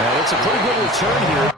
And it's a pretty good return here.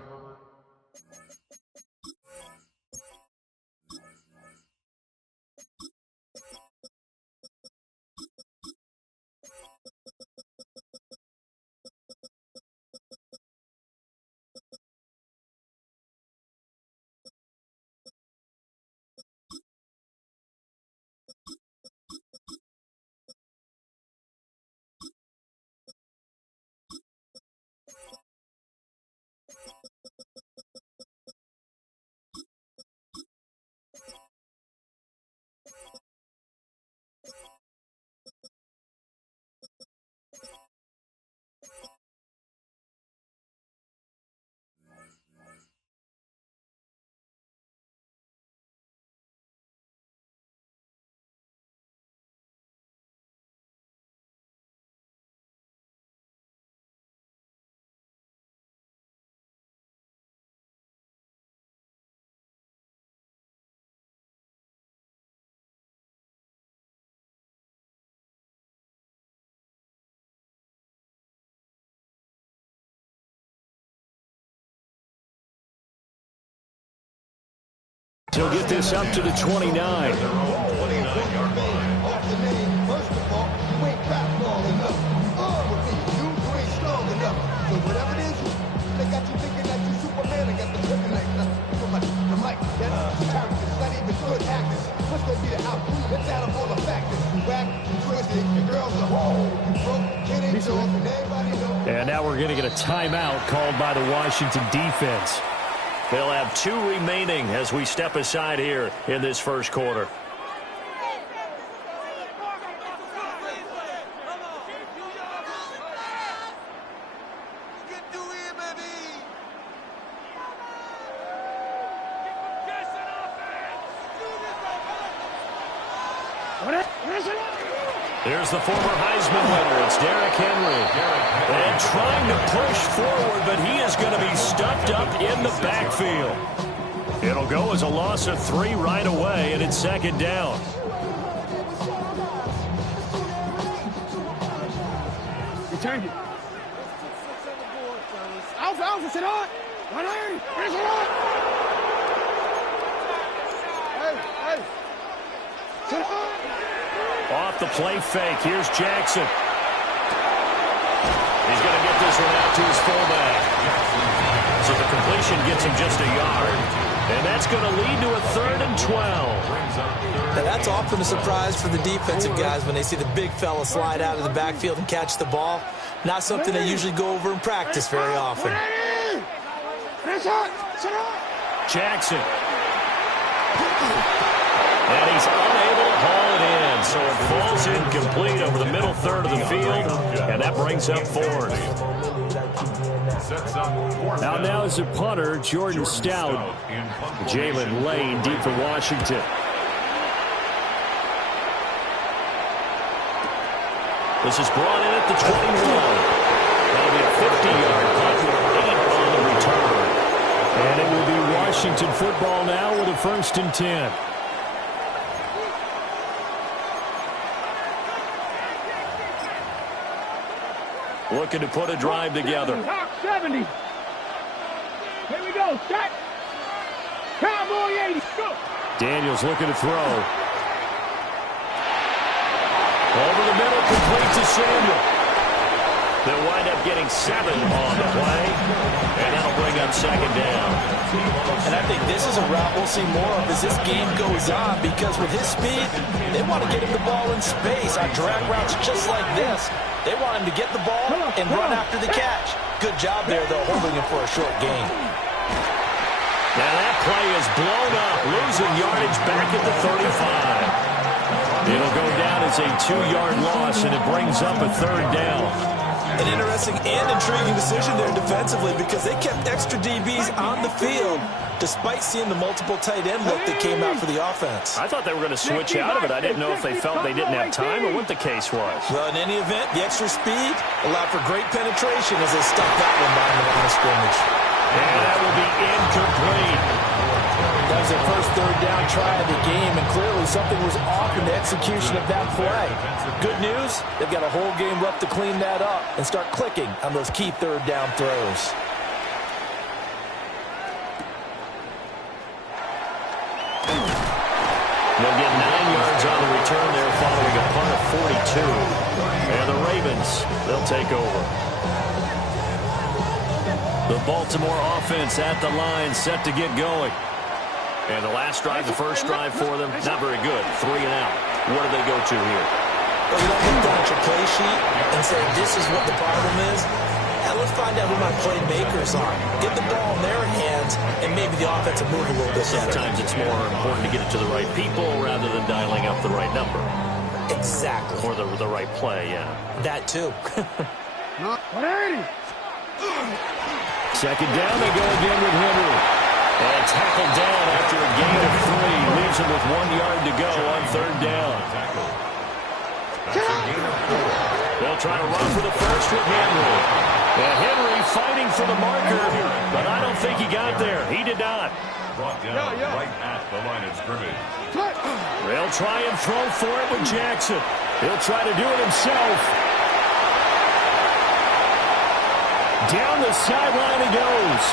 He'll get this up to the 29. And now we're going to get a timeout called by the Washington defense. They'll have 2 remaining as we step aside here in this first quarter. Here's the former Heisman winner. It's Derrick Henry. And trying to push forward, but he is going to be stuffed up in the backfield. It'll go as a loss of 3 right away, and it's second down. Returned it. Alpha, sit on. 180. Finish it on. Hey. Sit on. Off the play fake. Here's Jackson. He's going to get this one out to his fullback. So the completion gets him just a yard. And that's going to lead to a 3rd and 12. Now that's often a surprise for the defensive guys when they see the big fella slide out of the backfield and catch the ball. Not something they usually go over in practice very often. Jackson. And he's unable to haul it in. So it falls incomplete over the middle third of the field. And that brings up 4th. Now is the punter, Jordan Stout. Jalen Lane deep for Washington. This is brought in at the 21. That'll be a 50-yard punt with 8 on the return. And it will be Washington football now with a 1st and 10. Looking to put a drive together. 70. Here we go. Set. Cowboy 80. Go. Daniels looking to throw. Over the middle, complete to Samuel. They'll wind up getting 7 on the play, and that'll bring up 2nd down. And I think this is a route we'll see more of as this game goes on, because with his speed, they want to get him the ball in space on drag routes just like this. They want him to get the ball and run after the catch. Good job there, though, holding him for a short gain. Now that play is blown up, losing yardage back at the 35. It'll go down as a 2-yard loss, and it brings up a 3rd down. An interesting and intriguing decision there defensively, because they kept extra DBs on the field despite seeing the multiple tight end look that came out for the offense. I thought they were going to switch out of it. I didn't know if they felt they didn't have time or what the case was. Well, in any event, the extra speed allowed for great penetration as they stuck that one behind the line of scrimmage. And that will be incomplete. That was their first third down try of the game, and clearly something was off in the execution of that play. Good news, they've got a whole game left to clean that up and start clicking on those key third down throws. They'll get 9 yards on the return there following a punt of 42. And the Ravens, they'll take over. The Baltimore offense at the line, set to get going. And the last drive, the first drive for them, not very good. 3 and out. What do they go to here? Well, you don't look down at your play sheet and say, this is what the problem is. Now let's find out who my playmakers are. Get the ball in their hands, and maybe the offense will move a little bit better. Sometimes it's more important to get it to the right people rather than dialing up the right number. Exactly. Or the right play, yeah. That too. 180. Second down, they go again with Henry. And tackled down after a gain of 3. Leaves him with 1 yard to go on third down. They'll try to run for the first with Henry. And Henry fighting for the marker, but I don't think he got there. He did not. Brought down right at the line of scrimmage. They'll try and throw for it with Jackson. He'll try to do it himself. Down the sideline he goes.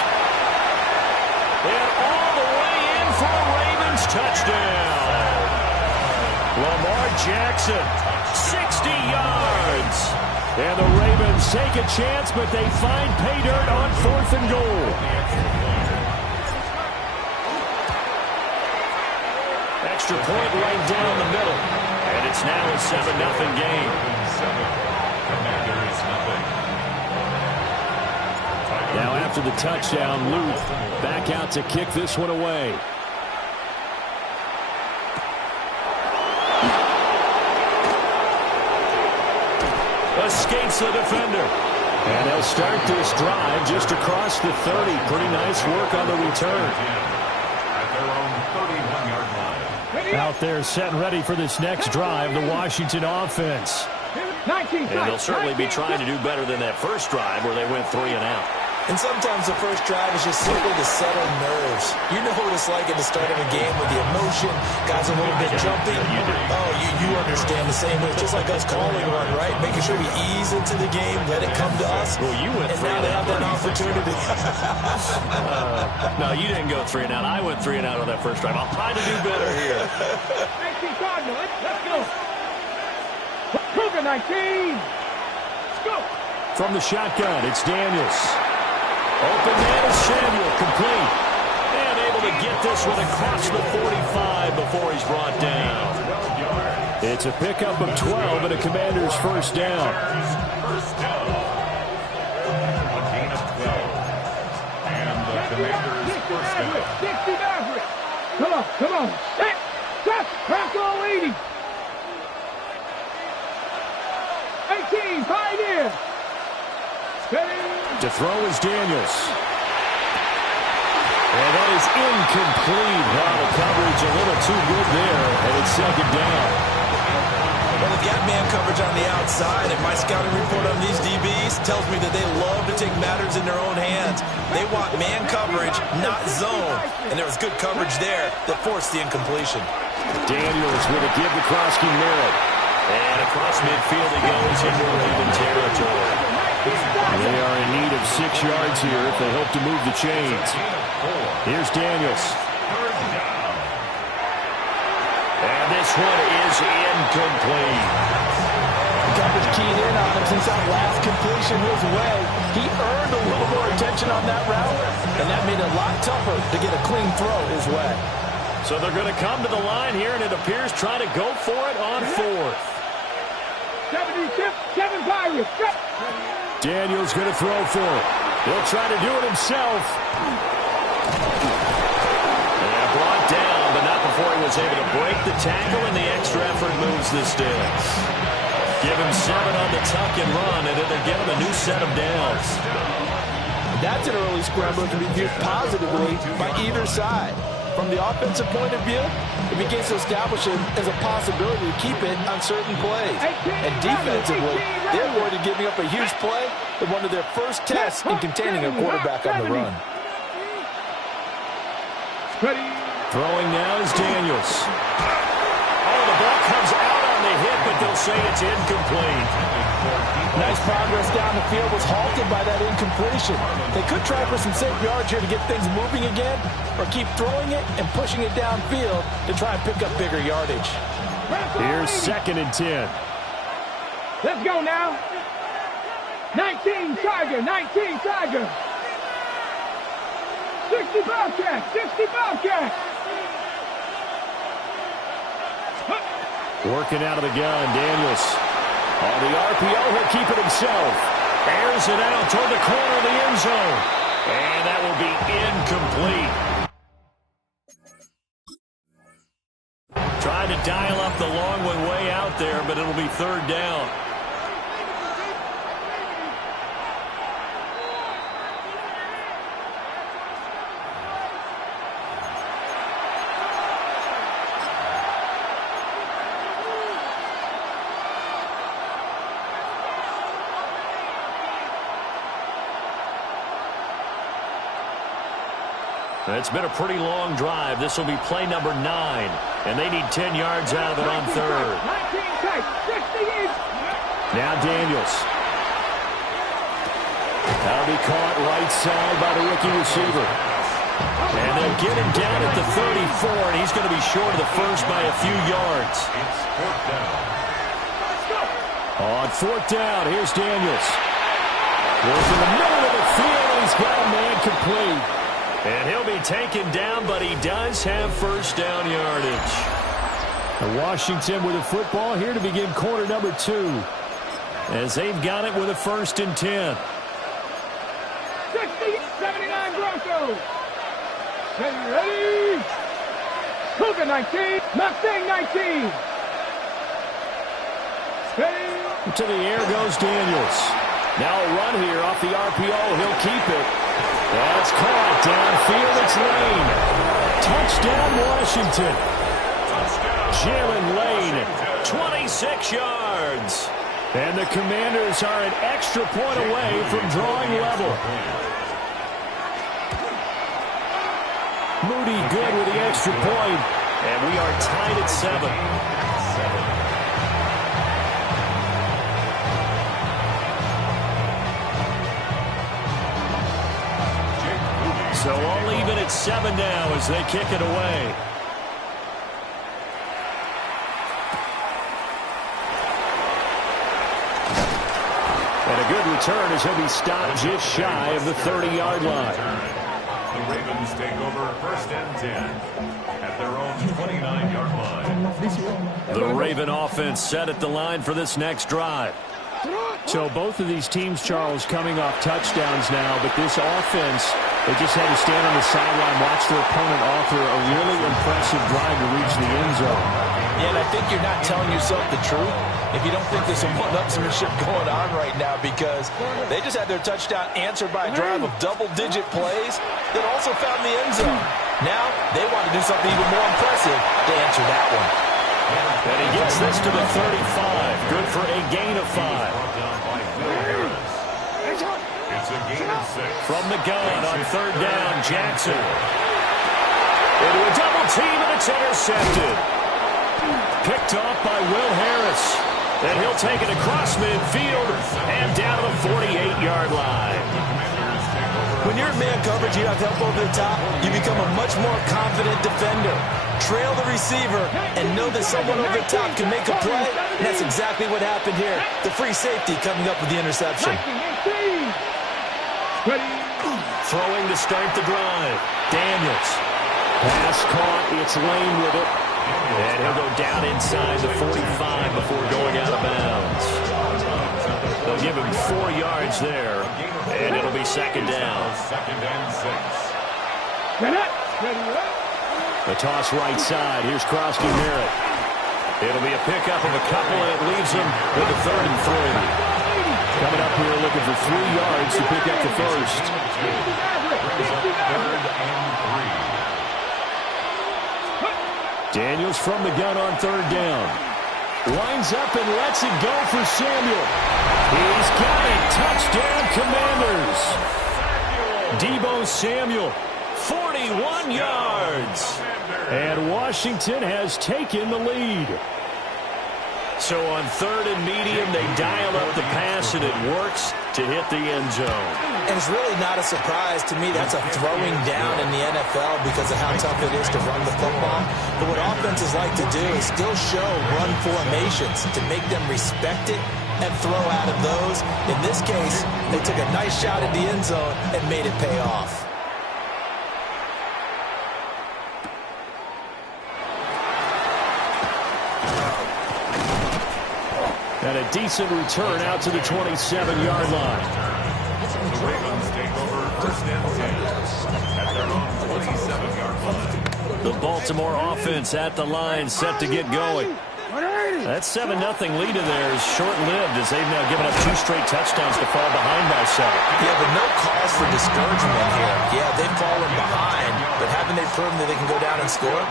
And all the way in for a Ravens touchdown. Lamar Jackson, 60 yards. And the Ravens take a chance, but they find pay dirt on 4th and goal. Extra point right down the middle. And it's now a 7-0 game. Commanders nothing. Now after the touchdown, Luke back out to kick this one away. Escapes the defender. And they'll start this drive just across the 30. Pretty nice work on the return. At their own 31-yard line. Out there set and ready for this next drive, the Washington offense. 19. And they'll certainly be trying to do better than that first drive where they went 3 and out. And sometimes the first drive is just simply to settle nerves. You know what it's like at the start of a game with the emotion, guys a little bit jumping. Oh, you understand the same way. It's just like us calling one, right? Making sure we ease into the game, let it come to us. Well, you went and 3 now and they out. have that opportunity. No, you didn't go 3 and out. I went 3 and out on that first drive. I'll try to do better here. 19 Cardinal. Let's go. Cougar 19. Let's go. From the shotgun, it's Daniels. Open man is Samuel, complete. And able to get this one across the 45 before he's brought down. It's a pickup of 12 and a Commander's first down. First down. A gain of 12. And the Commanders first down. 60 Maverick. Come on. Set. Crack all 80. 18, Pioneer. To throw is Daniels. And that is incomplete. Wow, the coverage a little too good there, and it's second down. Well, they've got man coverage on the outside, and my scouting report on these DBs tells me that they love to take matters in their own hands. They want man coverage, not zone. And there was good coverage there that forced the incompletion. Daniels with a give to Krosky Merritt. And across midfield he goes into Raven territory. They are in need of 6 yards here if they hope to move the chains. Here's Daniels. And this one is incomplete. Coverage keyed in on him since that last completion his way. He earned a little more attention on that route, and that made it a lot tougher to get a clean throw his way. So they're going to come to the line here, and it appears trying to go for it on 4th. 77 Pirates. Daniels going to throw for it. He'll try to do it himself. And brought down, but not before he was able to break the tackle, and the extra effort moves the sticks. Give him 7 on the tuck and run, and it'll give him a new set of downs. That's an early scrambler to be viewed positively by either side. From the offensive point of view, it begins to establish it as a possibility to keep it on certain plays. And defensively, they're worried of giving up a huge play in one of their first tests in containing a quarterback on the run. Ready, Throwing now is Daniels. Oh, the ball comes out on the hit, but they'll say it's incomplete. Nice progress down the field, was halted by that incompletion. They could try for some safe yards here to get things moving again, or keep throwing it and pushing it downfield to try and pick up bigger yardage. Here's 2nd and 10. Let's go now. 19 Tiger, 19 Tiger. 60 Bobcat, 60 Bobcat. Working out of the gun, Daniels. On the RPO, he'll keep it himself. Airs it out toward the corner of the end zone. And that will be incomplete. Trying to dial up the long one way out there, but it'll be 3rd down. It's been a pretty long drive. This will be play number 9. And they need 10 yards out of it on 3rd. Now Daniels. That'll be caught right side by the rookie receiver. And they'll get him down at the 34, and he's going to be short of the first by a few yards. On 4th down, here's Daniels. Goes in the middle of the field, and he's got a man complete. And he'll be taken down, but he does have first down yardage. Washington with the football here to begin quarter number 2. As they've got it with a 1st and 10. 79 Broncos. Ready? Cougar 19. Mustang 19. Ready? To the air goes Daniels. Now a run here off the RPO. He'll keep it. That's caught downfield. It's Lane. Touchdown, Washington. Jalen Lane, 26 yards. And the Commanders are an extra point away from drawing level. Moody good with the extra point. And we are tied at 7. So all even at 7 now as they kick it away. And a good return as he'll be stopped just shy of the 30-yard line. The Ravens take over 1st and 10 at their own 29-yard line. The Raven offense set at the line for this next drive. So both of these teams, Charles, coming off touchdowns now, but this offense, they just had to stand on the sideline, watch their opponent offer a really impressive drive to reach the end zone. Yeah, and I think you're not telling yourself the truth if you don't think there's some one-upsmanship going on right now, because they just had their touchdown answered by a drive of double-digit plays that also found the end zone. Now they want to do something even more impressive to answer that one. And he gets this to the 35. Good for a gain of 5. It's a gain of 6. From the gun on 3rd down, Jackson. Into a double team, and it's intercepted. Picked off by Will Harris. And he'll take it across midfield and down to the 48-yard line. When you're in man coverage, you have help over the top, you become a much more confident defender. Trail the receiver and know that someone over the top can make a play. And that's exactly what happened here. The free safety coming up with the interception. Throwing to start the drive. Daniels. Pass caught. It's Lane with it. And he'll go down inside the 45 before going out of bounds. They'll give him 4 yards there. And it'll be 2nd down. 2nd and 6. The toss right side. Here's Krosky Merritt. It'll be a pickup of a couple, and it leaves them with a 3rd and 3. Coming up here looking for 3 yards to pick up the first. 3rd and 3. Daniels from the gun on 3rd down. Winds up and lets it go for Samuel. He's got it. Touchdown, Commanders. Deebo Samuel, 41 yards. And Washington has taken the lead. So on 3rd and medium, they dial up the pass, and it works to hit the end zone. And it's really not a surprise to me. That's a throwing down in the NFL because of how tough it is to run the football. But what offenses like to do is still show run formations to make them respect it and throw out of those. In this case, they took a nice shot at the end zone and made it pay off. And a decent return out to the 27-yard line. The Ravens take over 1st and 10 at their own 27-yard line. The Baltimore offense at the line, set to get going. That 7-0 lead in there is short-lived as they've now given up 2 straight touchdowns to fall behind by 7. Yeah, but no cause for discouragement here. Yeah, they've fallen behind, but haven't they proven that they can go down and score?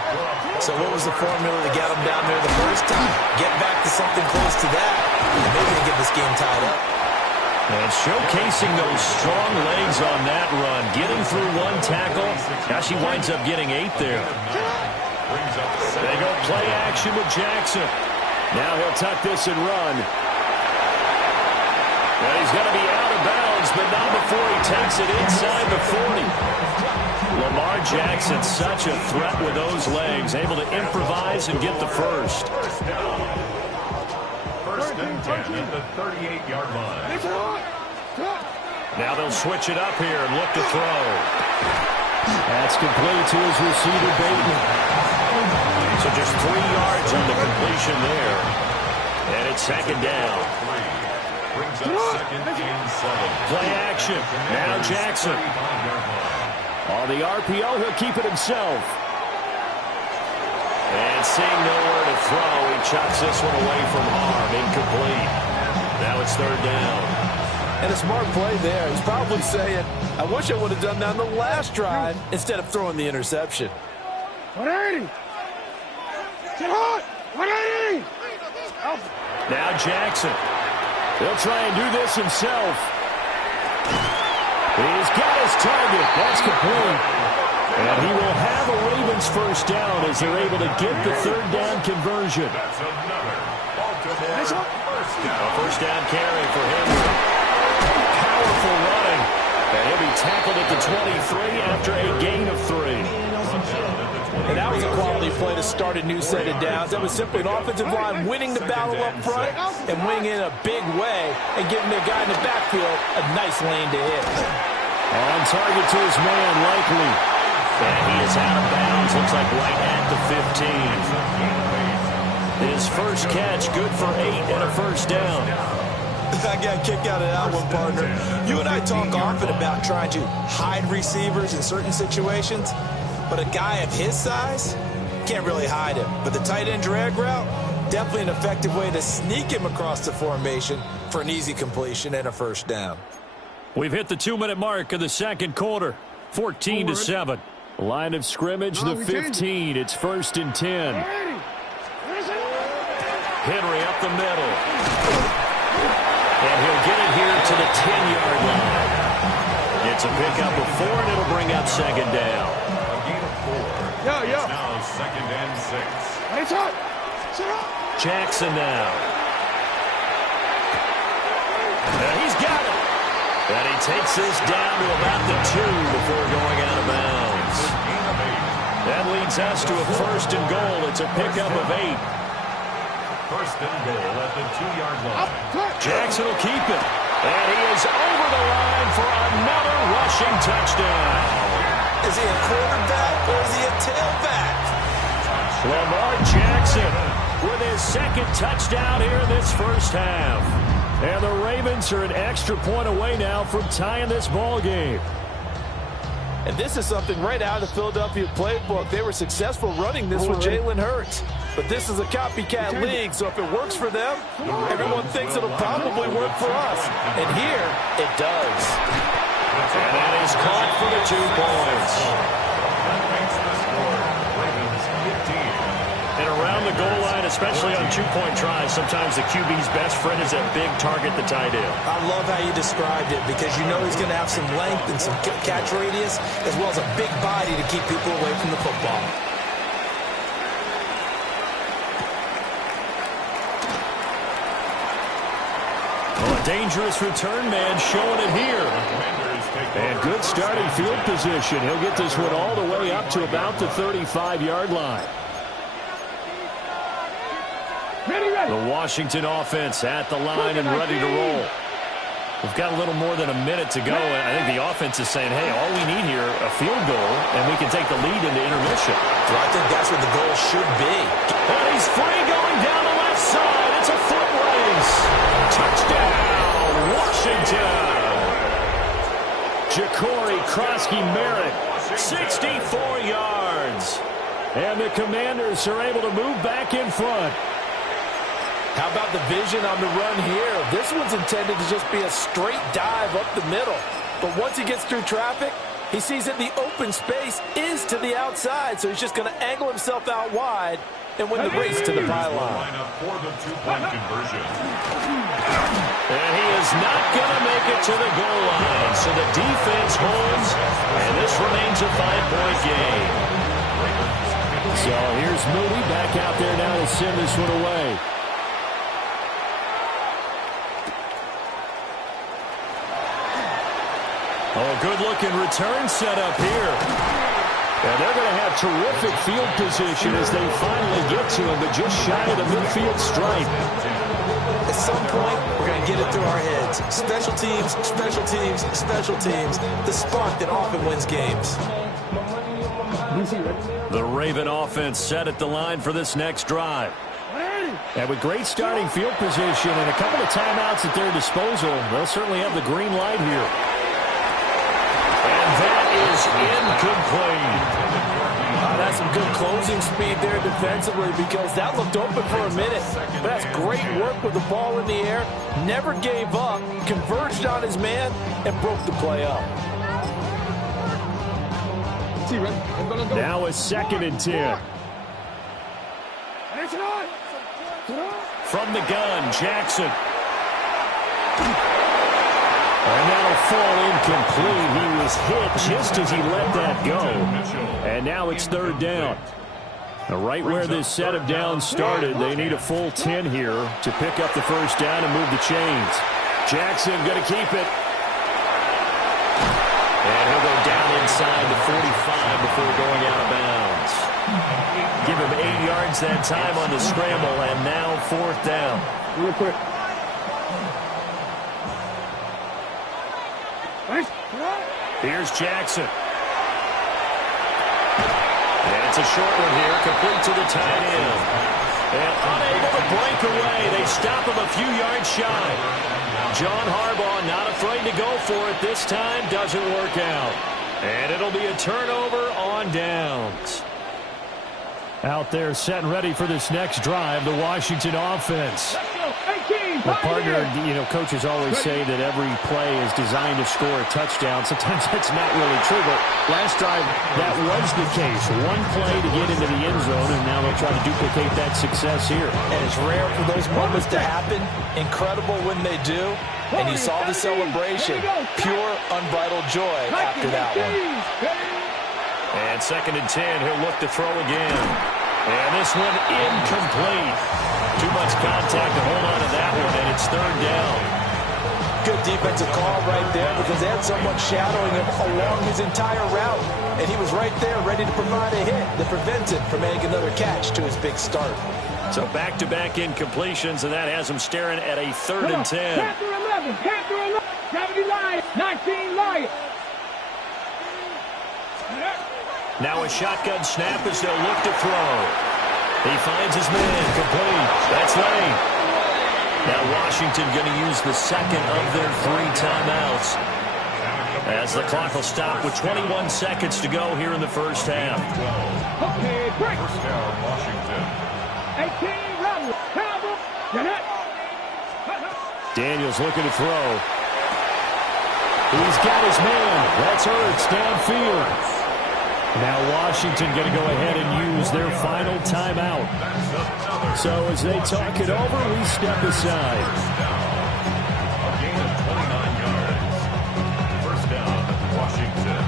So what was the formula to get them down there the first time? Get back to something close to that, and maybe they get this game tied up. And showcasing those strong legs on that run, getting through 1 tackle. Now she winds up getting 8 there. They go play action with Jackson. Now he'll tuck this and run. And he's going to be out of bounds, but not before he takes it inside the 40. Lamar Jackson, such a threat with those legs, able to improvise and get the first. 1st and 10 at the 38-yard line. Now they'll switch it up here and look to throw. That's complete to his receiver, Bateman. So just 3 yards on the completion there. And it's 2nd down. Brings up 2nd and 7. Play action. Now Jackson. On the RPO, he'll keep it himself. And seeing nowhere to throw, he chucks this one away from harm. Incomplete. Now it's 3rd down. And a smart play there. He's probably saying, I wish I would have done that on the last drive instead of throwing the interception. 180. Get hot. 180. Now Jackson. He'll try and do this himself. He's got his target. That's complete. And he will have a Ravens first down as they're able to get the 3rd down conversion. That's another Baltimore first down. A first down carry for Henry. Powerful running. And he'll be tackled at the 23 after a gain of 3. And that was a quality play to start a new set of downs. That was simply an offensive line winning the battle up front and winning in a big way and giving their guy in the backfield a nice lane to hit. On target to his man, Likely. And he is out of bounds. Looks like right at the 15. His first catch, good for 8 and a first down. I got a kick out of that one, partner. You and I talk often about trying to hide receivers in certain situations. But a guy of his size, can't really hide him. But the tight end drag route, definitely an effective way to sneak him across the formation for an easy completion and a first down. We've hit the 2-minute mark of the 2nd quarter. 14-7. Line of scrimmage, the 15. It's 1st and 10. Henry up the middle. And he'll get it here to the 10-yard line. It's a pickup of 4, and it'll bring up 2nd down. Now 2nd and 6. Jackson now. And he's got it. And he takes this down to about the 2 before going out of bounds. That leads us to a 1st and goal. It's a pickup of 8. 1st and goal at the 2-yard line. Jackson will keep it. And he is over the line for another rushing touchdown. Is he a quarterback or is he a tailback? Lamar Jackson with his 2nd touchdown here in this first half. And the Ravens are an extra point away now from tying this ball game. And this is something right out of the Philadelphia playbook. They were successful running this with Jalen Hurts. But this is a copycat league, so if it works for them, everyone thinks it'll probably work for us. And here, it does. And that is caught for the 2 points. That makes the score Ravens 15. And around the goal line especially on two-point tries. Sometimes the QB's best friend is a big target, the tight end. I love how you described it because you know he's going to have some length and some catch radius as well as a big body to keep people away from the football. Oh, a dangerous return man showing it here. And good starting field position. He'll get this one all the way up to about the 35-yard line. The Washington offense at the line and ready to roll. We've got a little more than a minute to go. I think the offense is saying, hey, all we need here, a field goal, and we can take the lead into intermission. Well, I think that's what the goal should be. And he's free going down the left side. It's a foot race. Touchdown, Washington. Ja'Cory Krosky-Merritt, 64 yards. And the Commanders are able to move back in front. How about the vision on the run here? This one's intended to just be a straight dive up the middle. But once he gets through traffic, he sees that the open space is to the outside, so he's just going to angle himself out wide and win the race to the pylon. For the two-point conversion. And he is not going to make it to the goal line. So the defense holds, and this remains a 5-point game. So here's Moody back out there now to send this one away. Oh, good-looking return set up here. And they're going to have terrific field position as they finally get to him, but just shy of the midfield stripe. At some point, we're going to get it through our heads. Special teams, special teams, special teams. The spark that often wins games. The Raven offense set at the line for this next drive. And with great starting field position and a couple of timeouts at their disposal, they'll certainly have the green light here. And that is incomplete. That's some good closing speed there defensively because that looked open for a minute. But that's great work with the ball in the air. Never gave up, converged on his man, and broke the play up. Now a 2nd and 10. From the gun, Jackson. And that'll fall incomplete. He was hit just as he let that go. And now it's 3rd down. Now right where this set of downs started, they need a full 10 here to pick up the 1st down and move the chains. Jackson going to keep it. And he'll go down inside the 45 before going out of bounds. Give him 8 yards that time on the scramble, and now 4th down. Real quick. Here's Jackson. And it's a short one here, complete to the tight end. And unable to break away. They stop him a few yards shy. John Harbaugh not afraid to go for it this time. Doesn't work out. And it'll be a turnover on downs. Out there set and ready for this next drive, the Washington offense. Well, partner, you know, coaches always say that every play is designed to score a touchdown. Sometimes that's not really true, but last drive that was the case. One play to get into the end zone, and now they'll try to duplicate that success here. And it's rare for those moments to happen. Incredible when they do. And you saw the celebration. Pure, unbridled joy after that one. And 2nd and 10, he'll look to throw again. And this one incomplete. Too much contact to hold on to that one, and it's 3rd down. Good defensive call right there because they had someone shadowing him along his entire route. And he was right there ready to provide a hit that prevents him from making another catch to his big start. So back-to-back incompletions, and that has him staring at a 3rd and 10. Panther 11, Panther 11, 70 Lions, 19 Lions. Now a shotgun snap as they'll look to throw. He finds his man, complete. That's late. Now Washington going to use the 2nd of their 3 timeouts as the clock will stop with 21 seconds to go here in the 1st half. Okay, break. 1st down, Washington. 18 Rebels, Cowboys, Jeanette. Daniels looking to throw. He's got his man. That's Ertz downfield. Now Washington going to go ahead and use their final timeout. So as they talk it over, we step aside. A gain of 29 yards. First down, Washington.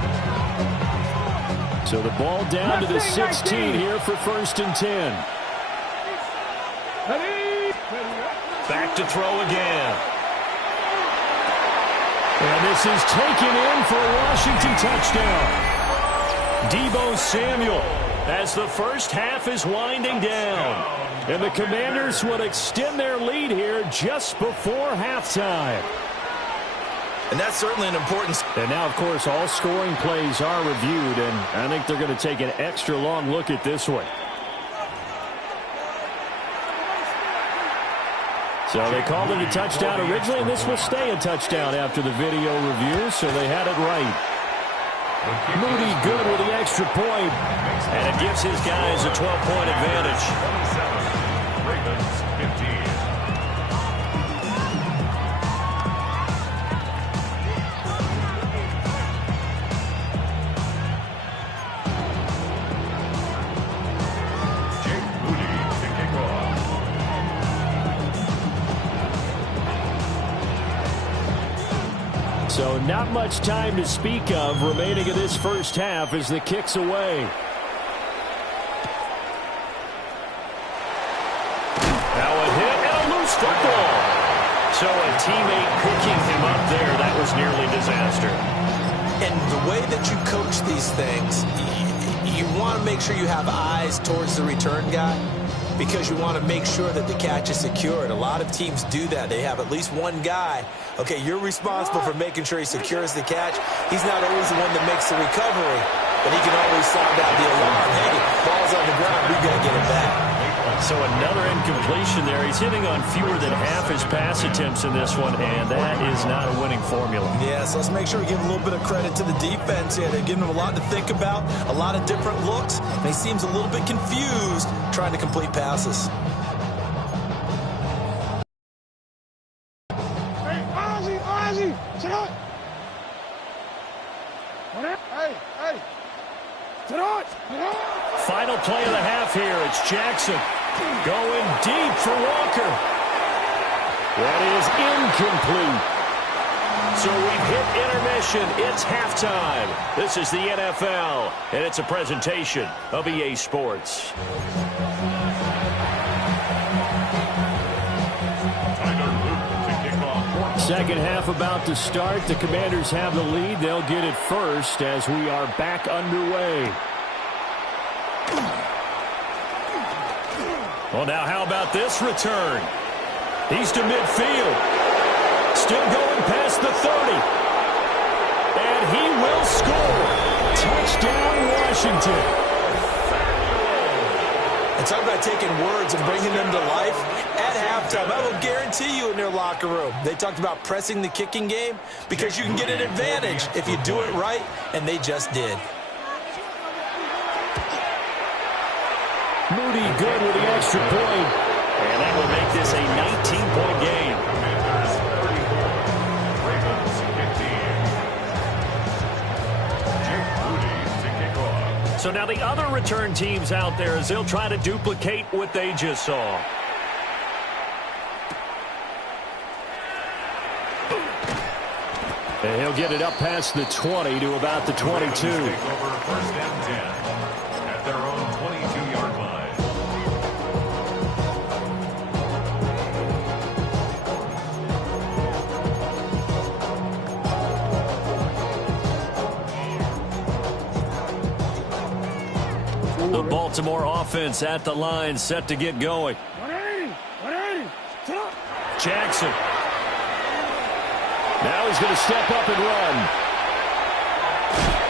So the ball down to the 16 here for 1st and 10. Back to throw again. And this is taken in for a Washington touchdown. Deebo Samuel as the first half is winding down. And the Commanders would extend their lead here just before halftime. And that's certainly an important... And now, of course, all scoring plays are reviewed, and I think they're going to take an extra long look at this one. So they called it a touchdown originally, and this will stay a touchdown after the video review, so they had it right. Moody good with the extra point, and it gives his guys a 12-point advantage. 27, Ravens 15. So not much time to speak of remaining in this first half as the kick's away. Now a hit and a loose football. So a teammate picking him up there, that was nearly disaster. And the way that you coach these things, you want to make sure you have eyes towards the return guy, because you want to make sure that the catch is secured. A lot of teams do that. They have at least one guy. Okay, you're responsible for making sure he secures the catch. He's not always the one that makes the recovery, but he can always sound out the alarm. Hey, ball's on the ground. We've got to get it back. So another incompletion there. He's hitting on fewer than half his pass attempts in this one, and that is not a winning formula. Yeah, so let's make sure we give a little bit of credit to the defense here. They're giving him a lot to think about, a lot of different looks, and he seems a little bit confused trying to complete passes. Hey, Ozzie, sit up. Hey, sit up. Final play of the half here. It's Jackson going deep for Walker. That is incomplete. So we've hit intermission. It's halftime. This is the NFL, and it's a presentation of EA Sports. Second half about to start. The Commanders have the lead. They'll get it first as we are back underway. Well, now how about this return? He's to midfield. Still going past the 30. And he will score. Touchdown, Washington. And talk about taking words and bringing them to life. At halftime, I will guarantee you in their locker room, they talked about pressing the kicking game because you can get an advantage if you do it right, and they just did. Moody good with the extra point. And that will make this a 19-point game. Ravens 15. Jake Moody to kick off. So now the other return teams out there as they'll try to duplicate what they just saw. And he'll get it up past the 20 to about the 22. Take over 1st and 10 at their own 22-yard line. The Baltimore offense at the line, set to get going. 180, Jackson. Now he's going to step up and run.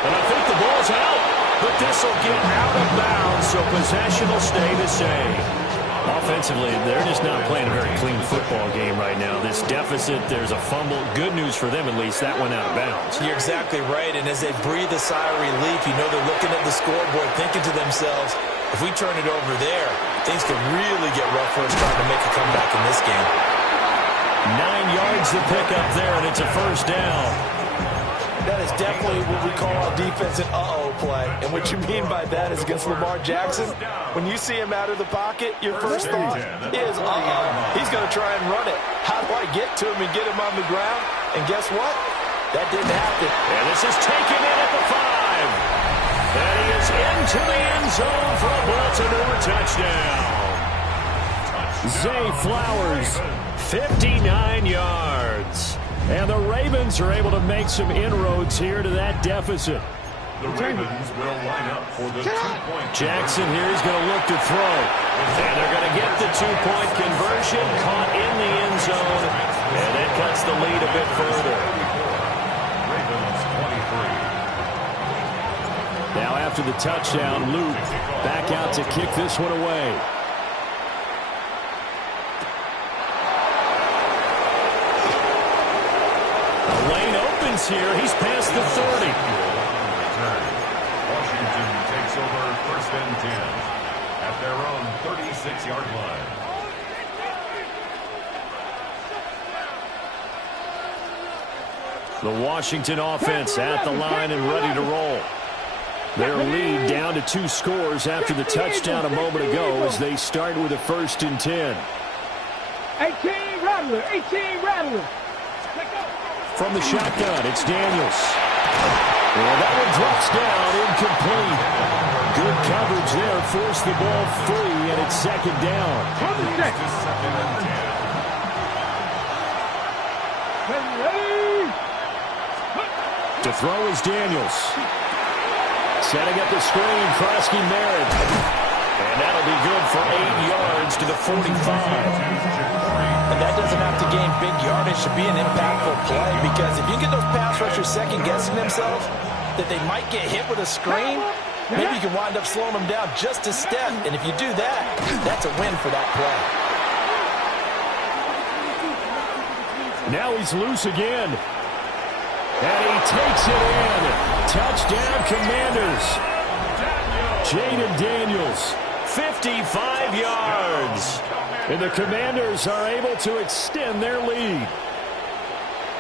And I think the ball's out. But this will get out of bounds, so possession will stay the same. Offensively, they're just not playing a very clean football game right now. This deficit, there's a fumble. Good news for them, at least. That went out of bounds. You're exactly right, and as they breathe a sigh of relief, you know they're looking at the scoreboard, thinking to themselves, if we turn it over there, things could really get rough for us trying to make a comeback in this game. 9 yards to pick up there, and it's a first down. That is definitely what we call on defense an uh-oh play. And what you mean by that is against Lamar Jackson, when you see him out of the pocket, your first thought is, uh-oh, he's going to try and run it. How do I get to him and get him on the ground? And guess what? That didn't happen. And this is taken in at the 5. And he is into the end zone for a Baltimore touchdown. Zay Flowers, 59 yards. And the Ravens are able to make some inroads here to that deficit. The Ravens will line up for the 2-point. Jackson here is going to look to throw. And they're going to get the 2-point conversion, caught in the end zone. And it cuts the lead a bit further. Ravens 23. Now after the touchdown, Luke back out to kick this one away. Lane opens here. He's past the 30. Washington takes over 1st and 10 at their own 36-yard line. The Washington offense at the line and ready to roll. Their lead down to 2 scores after the touchdown a moment ago as they start with a 1st and 10. 18 Rattler, 18 Rattler. From the shotgun, it's Daniels. And that one drops down, incomplete. Good coverage there, forced the ball free, and it's 2nd down. To throw is Daniels. Setting up the screen, Krosky Merritt. And that'll be good for 8 yards to the 45. And that doesn't have to gain big yardage to be an impactful play, because if you get those pass rushers second-guessing themselves that they might get hit with a screen, maybe you can wind up slowing them down just a step. And if you do that, that's a win for that play. Now he's loose again. And he takes it in. Touchdown, Commanders. Jaden Daniels, 55 yards. And the Commanders are able to extend their lead.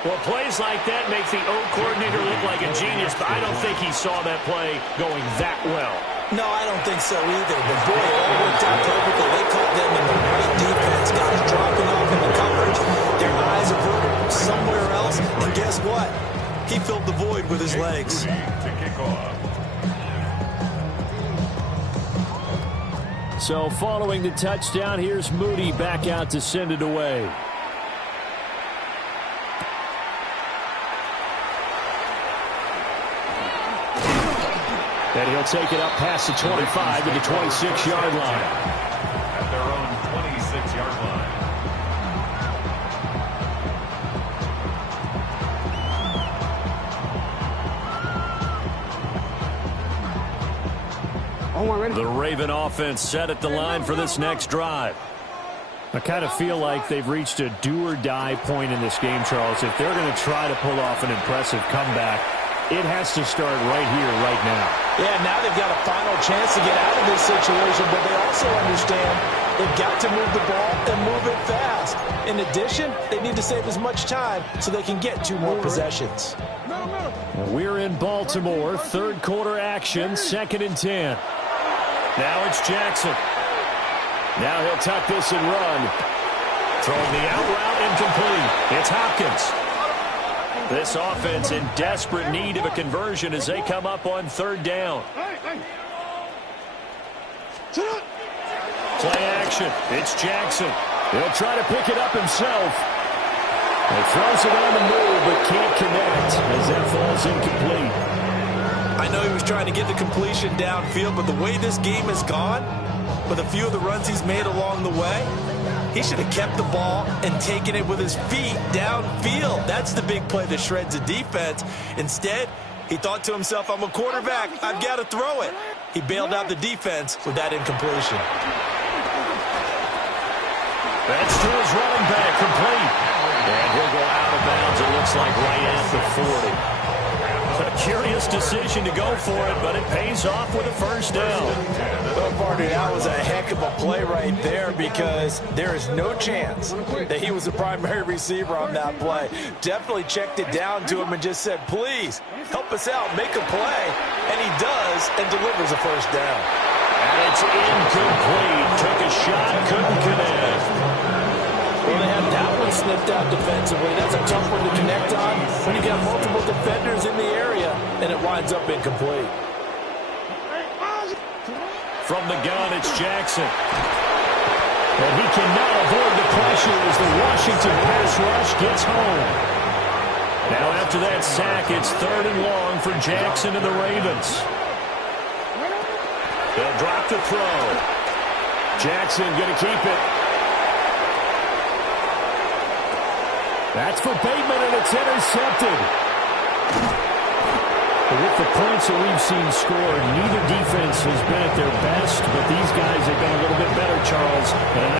Well, plays like that make the O coordinator look like a genius, but I don't think he saw that play going that well. No, I don't think so either. But, boy, it all worked out perfectly. They caught them in the right defense. Guys dropping off in the coverage. Their eyes averted somewhere else. And guess what? He filled the void with his legs. To kick off. So following the touchdown, here's Moody back out to send it away. And he'll take it up past the 25 to the 26-yard line. At their own 26-yard line. The Raven offense set at the line for this next drive. I kind of feel like they've reached a do-or-die point in this game, Charles. If they're going to try to pull off an impressive comeback, it has to start right here, right now. Yeah, now they've got a final chance to get out of this situation, but they also understand they've got to move the ball and move it fast. In addition, they need to save as much time so they can get 2 more possessions. We're in Baltimore, 3rd quarter action, 2nd and 10. Now it's Jackson. Now he'll tuck this and run. Throwing the out route, incomplete. It's Hopkins. This offense in desperate need of a conversion as they come up on 3rd down. Play action. It's Jackson. He'll try to pick it up himself. He throws it on the move, but can't connect as that falls incomplete. I know he was trying to get the completion downfield, but the way this game has gone, with a few of the runs he's made along the way, he should have kept the ball and taken it with his feet downfield. That's the big play that shreds the defense. Instead, he thought to himself, I'm a quarterback, I've got to throw it. He bailed out the defense with that incompletion. That's to his running back, complete. And he'll go out of bounds, it looks like right at the 40. A curious decision to go for it, but it pays off with a first down. Well, partner, that was a heck of a play right there because there is no chance that he was the primary receiver on that play. Definitely checked it down to him and just said, please, help us out, make a play. And he does and delivers a first down. And it's incomplete. Took a shot, couldn't connect. Well, they had that one sniffed out defensively. That's a tough one to connect on when you got multiple defenders in the area, and it winds up incomplete. From the gun, it's Jackson. And he cannot avoid the pressure as the Washington pass rush gets home. Now after that sack, it's 3rd and long for Jackson and the Ravens. They'll drop the throw. Jackson going to keep it. That's for Bateman, and it's intercepted. With the points that we've seen scored, neither defense has been at their best, but these guys have been a little bit better, Charles.